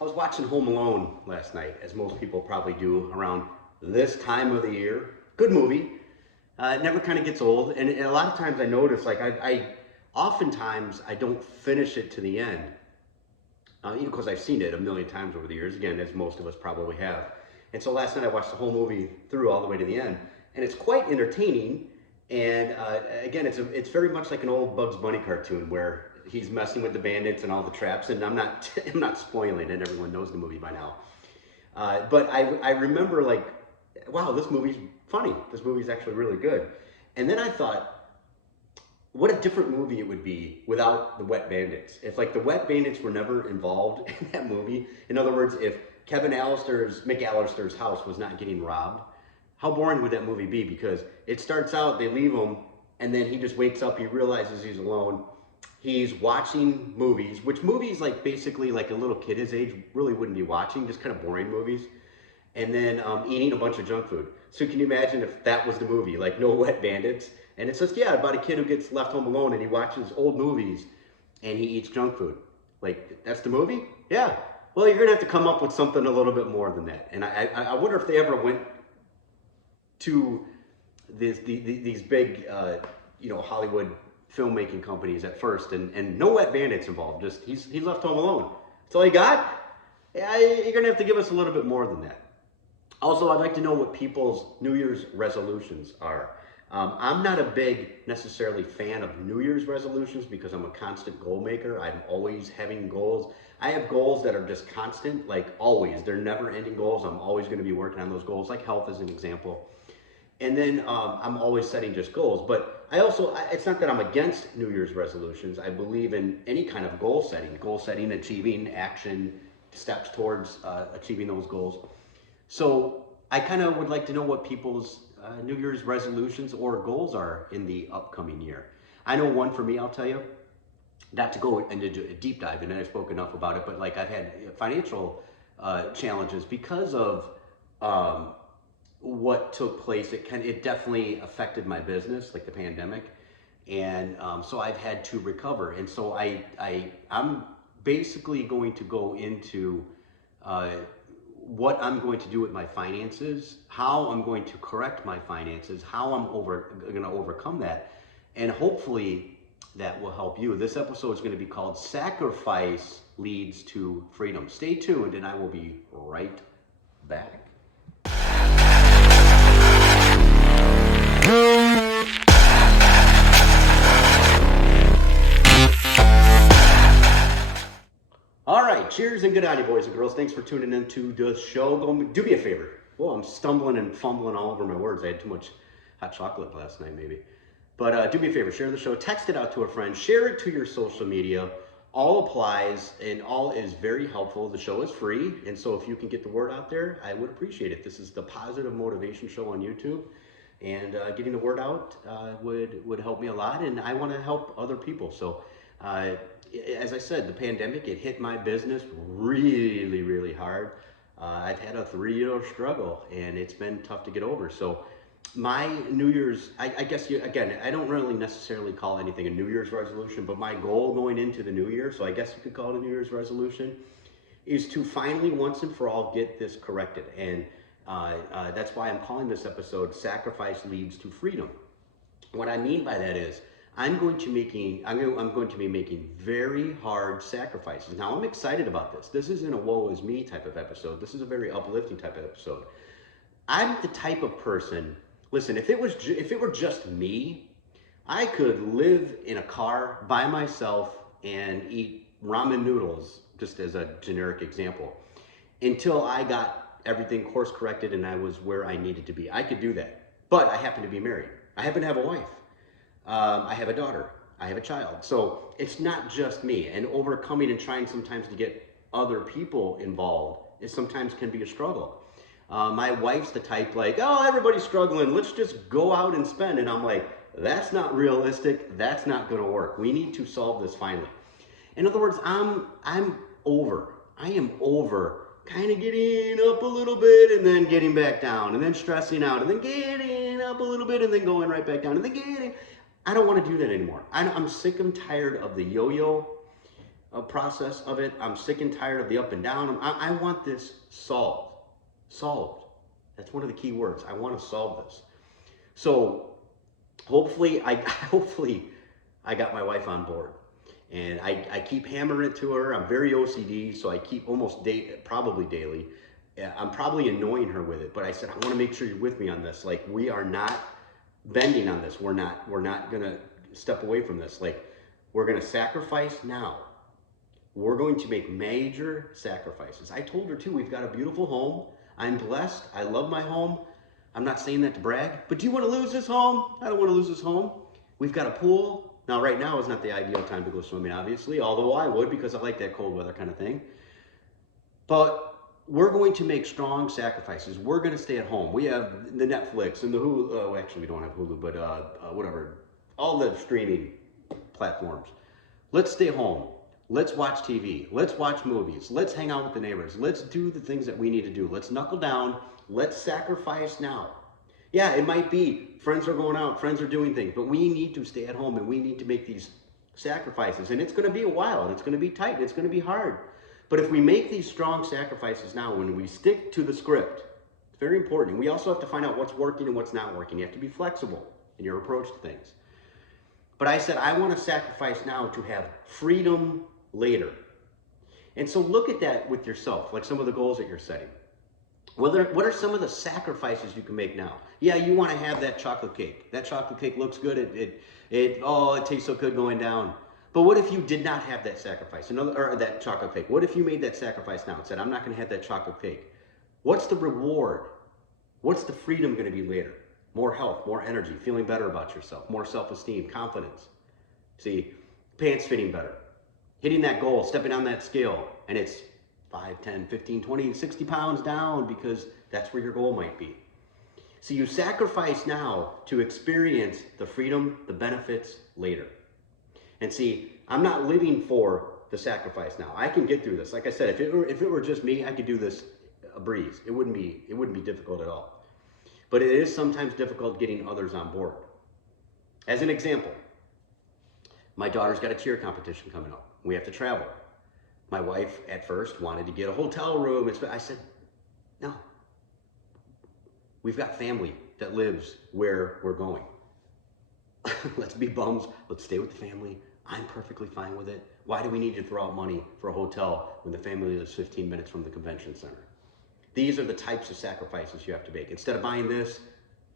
I was watching Home Alone last night, as most people probably do around this time of the year. Good movie. It never kind of gets old, and a lot of times I notice, like oftentimes I don't finish it to the end, because I've seen it a million times over the years. Again, as most of us probably have. And so last night I watched the whole movie through all the way to the end, and it's quite entertaining. And again, it's very much like an old Bugs Bunny cartoon where he's messing with the bandits and all the traps. And I'm not I'm not spoiling it. Everyone knows the movie by now. But I remember, like, wow, this movie's funny. This movie's actually really good. And then I thought, what a different movie it would be without the Wet Bandits. If, like, the Wet Bandits were never involved in that movie. In other words, if Kevin McAllister's house was not getting robbed, how boring would that movie be? Because it starts out, they leave him, and then he just wakes up, he realizes he's alone. He's watching movies, which movies, like, basically like a little kid his age really wouldn't be watching, just kind of boring movies. And then eating a bunch of junk food. So can you imagine if that was the movie, like No Wet Bandits? And it's just, yeah, about a kid who gets left home alone and he watches old movies and he eats junk food. Like, that's the movie? Yeah. Well, you're gonna have to come up with something a little bit more than that. And I wonder if they ever went to these big, Hollywood filmmaking companies at first, and no Wet Bandits involved. Just he's left home alone. That's all you got. Yeah, you're gonna have to give us a little bit more than that. Also, I'd like to know what people's New Year's resolutions are. I'm not a big necessarily fan of New Year's resolutions because I'm a constant goal maker. I'm always having goals. I have goals that are just constant, like always. They're never ending goals. I'm always going to be working on those goals, like health as an example. And then I'm always setting just goals. But it's not that I'm against New Year's resolutions. I believe in any kind of goal setting, achieving action, steps towards achieving those goals. So I kind of would like to know what people's New Year's resolutions or goals are in the upcoming year. I know one for me, I'll tell you, not to go into a deep dive, and I spoke enough about it, but like I've had financial challenges because of what took place. It definitely affected my business, like the pandemic, and so I've had to recover. And so I'm basically going to go into uh, what I'm going to do with my finances, how I'm going to correct my finances, how I'm going to overcome that, and hopefully that will help you. This episode is going to be called Sacrifice Leads to Freedom. Stay tuned, and I will be right back. All right, cheers and good on you, boys and girls. Thanks for tuning in to the show. Do me a favor. Whoa, I'm stumbling and fumbling all over my words. I had too much hot chocolate last night, maybe. But do me a favor, share the show, text it out to a friend, share it to your social media. All applies and all is very helpful. The show is free, and so if you can get the word out there, I would appreciate it. This is the Positive Motivation Show on YouTube, and getting the word out would help me a lot, and I want to help other people. So uh, as I said, the pandemic, it hit my business really, really hard. I've had a 3 year struggle, and it's been tough to get over. So my New Year's, I guess, again, I don't really necessarily call anything a New Year's resolution, but my goal going into the new year, so I guess you could call it a New Year's resolution, is to finally, once and for all, get this corrected. And that's why I'm calling this episode Sacrifice Leads to Freedom. What I mean by that is, I'm going to be making very hard sacrifices. Now, I'm excited about this. This isn't a woe is me type of episode. This is a very uplifting type of episode. I'm the type of person. Listen, if it were just me, I could live in a car by myself and eat ramen noodles, just as a generic example, until I got everything course corrected and I was where I needed to be. I could do that. But I happen to be married. I happen to have a wife. I have a daughter. I have a child. So it's not just me. And overcoming and trying sometimes to get other people involved is sometimes can be a struggle. My wife's the type like, oh, everybody's struggling. Let's just go out and spend. And I'm like, that's not realistic. That's not going to work. We need to solve this finally. In other words, I'm over. I am over kind of getting up a little bit and then getting back down and then stressing out and then getting up a little bit and then going right back down and then getting. I don't want to do that anymore. I'm sick and tired of the yo-yo. process of it. I'm sick and tired of the up and down. I want this solved. Solved. That's one of the key words. I want to solve this. So hopefully hopefully I got my wife on board. And I keep hammering it to her. I'm very OCD, so I keep probably daily. I'm probably annoying her with it, but I said, I want to make sure you're with me on this. Like, we are not bending on this. We're not gonna step away from this. Like, we're gonna sacrifice now. We're going to make major sacrifices. I told her too, we've got a beautiful home. I'm blessed. I love my home. I'm not saying that to brag, but do you want to lose this home? I don't want to lose this home. We've got a pool. Now, right now is not the ideal time to go swimming, obviously, although I would, because I like that cold weather kind of thing. But we're going to make strong sacrifices. We're going to stay at home. We have the Netflix and the Hulu. Oh, actually, we don't have Hulu, but whatever. All the streaming platforms. Let's stay home. Let's watch TV. Let's watch movies. Let's hang out with the neighbors. Let's do the things that we need to do. Let's knuckle down. Let's sacrifice now. Yeah, it might be friends are going out, friends are doing things, but we need to stay at home and we need to make these sacrifices. And it's going to be a while, and it's going to be tight, and it's going to be hard. But if we make these strong sacrifices now, when we stick to the script, it's very important. We also have to find out what's working and what's not working. You have to be flexible in your approach to things. But I said, I want to sacrifice now to have freedom later. And so look at that with yourself, like some of the goals that you're setting. What are some of the sacrifices you can make now? Yeah, you want to have that chocolate cake. That chocolate cake looks good. It tastes so good going down. But what if you did not have that sacrifice, or that chocolate cake? What if you made that sacrifice now and said, I'm not going to have that chocolate cake? What's the reward? What's the freedom going to be later? More health, more energy, feeling better about yourself, more self-esteem, confidence. See, pants fitting better. Hitting that goal, stepping on that scale, and it's 5, 10, 15, 20, 60 pounds down because that's where your goal might be. So you sacrifice now to experience the freedom, the benefits later. And see, I'm not living for the sacrifice now. I can get through this. Like I said, if it were just me, I could do this a breeze. It wouldn't be difficult at all. But it is sometimes difficult getting others on board. As an example, my daughter's got a cheer competition coming up. We have to travel. My wife at first wanted to get a hotel room. I said, no. We've got family that lives where we're going. Let's be bums. Let's stay with the family. I'm perfectly fine with it. Why do we need to throw out money for a hotel when the family lives 15 minutes from the convention center? These are the types of sacrifices you have to make. Instead of buying this,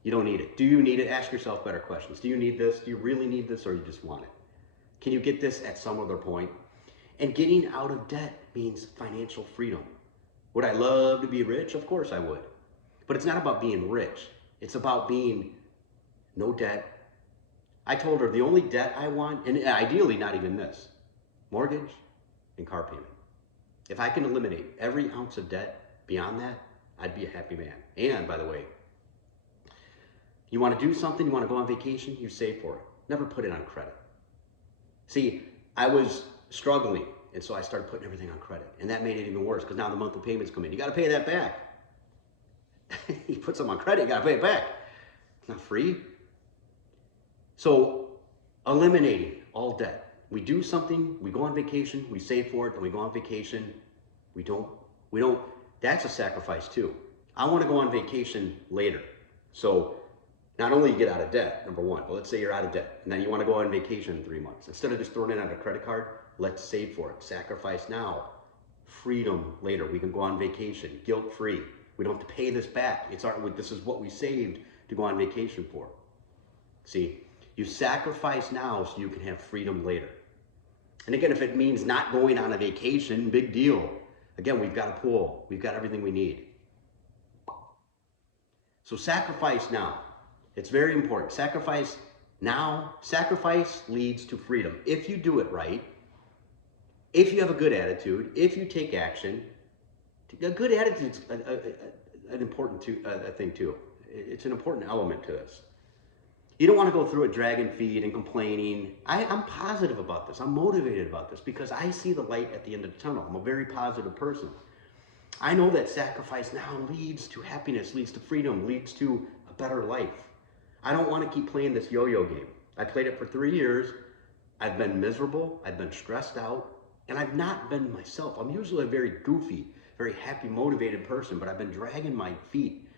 you don't need it. Do you need it? Ask yourself better questions. Do you need this? Do you really need this, or you just want it? Can you get this at some other point? And getting out of debt means financial freedom. Would I love to be rich? Of course I would. But it's not about being rich. It's about being no debt. I told her the only debt I want, and ideally not even this, mortgage and car payment. If I can eliminate every ounce of debt beyond that, I'd be a happy man. And by the way, you want to do something, you want to go on vacation, you save for it. Never put it on credit. See, I was struggling, and so I started putting everything on credit. And that made it even worse, because now the monthly payments come in. You got to pay that back. You put something on credit, you got to pay it back. It's not free. So eliminating all debt. We do something, we go on vacation, we save for it, and we go on vacation. We don't, that's a sacrifice too. I want to go on vacation later. So not only you get out of debt, number one, but let's say you're out of debt, and then you want to go on vacation in 3 months. Instead of just throwing it on a credit card, let's save for it. Sacrifice now. Freedom later. We can go on vacation, guilt-free. We don't have to pay this back. This is what we saved to go on vacation for. See, you sacrifice now so you can have freedom later. And again, if it means not going on a vacation, big deal. Again, we've got a pool. We've got everything we need. So sacrifice now. It's very important. Sacrifice now. Sacrifice leads to freedom. If you do it right, if you have a good attitude, if you take action, a good attitude is an important thing too. It's an important element to this. You don't want to go through it dragging feet and complaining. I'm positive about this. I'm motivated about this because I see the light at the end of the tunnel. I'm a very positive person. I know that sacrifice now leads to happiness, leads to freedom, leads to a better life. I don't want to keep playing this yo-yo game. I played it for 3 years. I've been miserable. I've been stressed out. And I've not been myself. I'm usually a very goofy, very happy, motivated person, but I've been dragging my feet.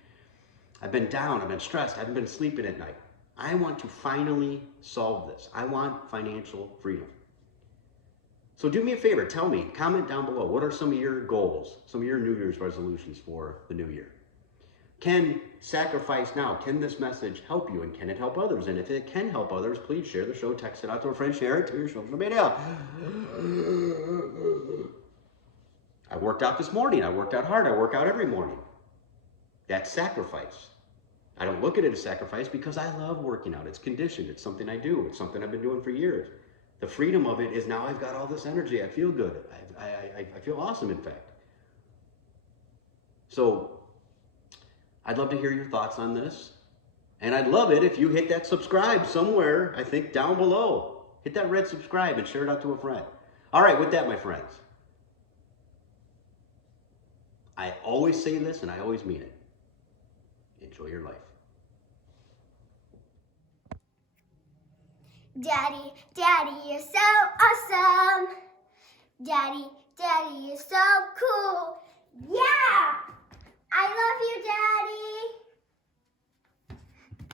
I've been down, I've been stressed, I haven't been sleeping at night. I want to finally solve this. I want financial freedom. So do me a favor, tell me, comment down below, what are some of your goals, some of your New Year's resolutions for the new year? Can sacrifice now, can this message help you, and can it help others? And if it can help others, please share the show, text it out to a friend, share it to your social media. I worked out this morning, I worked out hard, I work out every morning. That's sacrifice. I don't look at it as sacrifice because I love working out. It's conditioned, it's something I do, it's something I've been doing for years. The freedom of it is now I've got all this energy, I feel good, I feel awesome, in fact. So I'd love to hear your thoughts on this. And I'd love it if you hit that subscribe somewhere, I think down below. Hit that red subscribe and share it out to a friend. All right, with that, my friends, I always say this and I always mean it. Enjoy your life. Daddy, Daddy, you're so awesome. Daddy, Daddy, you're so cool.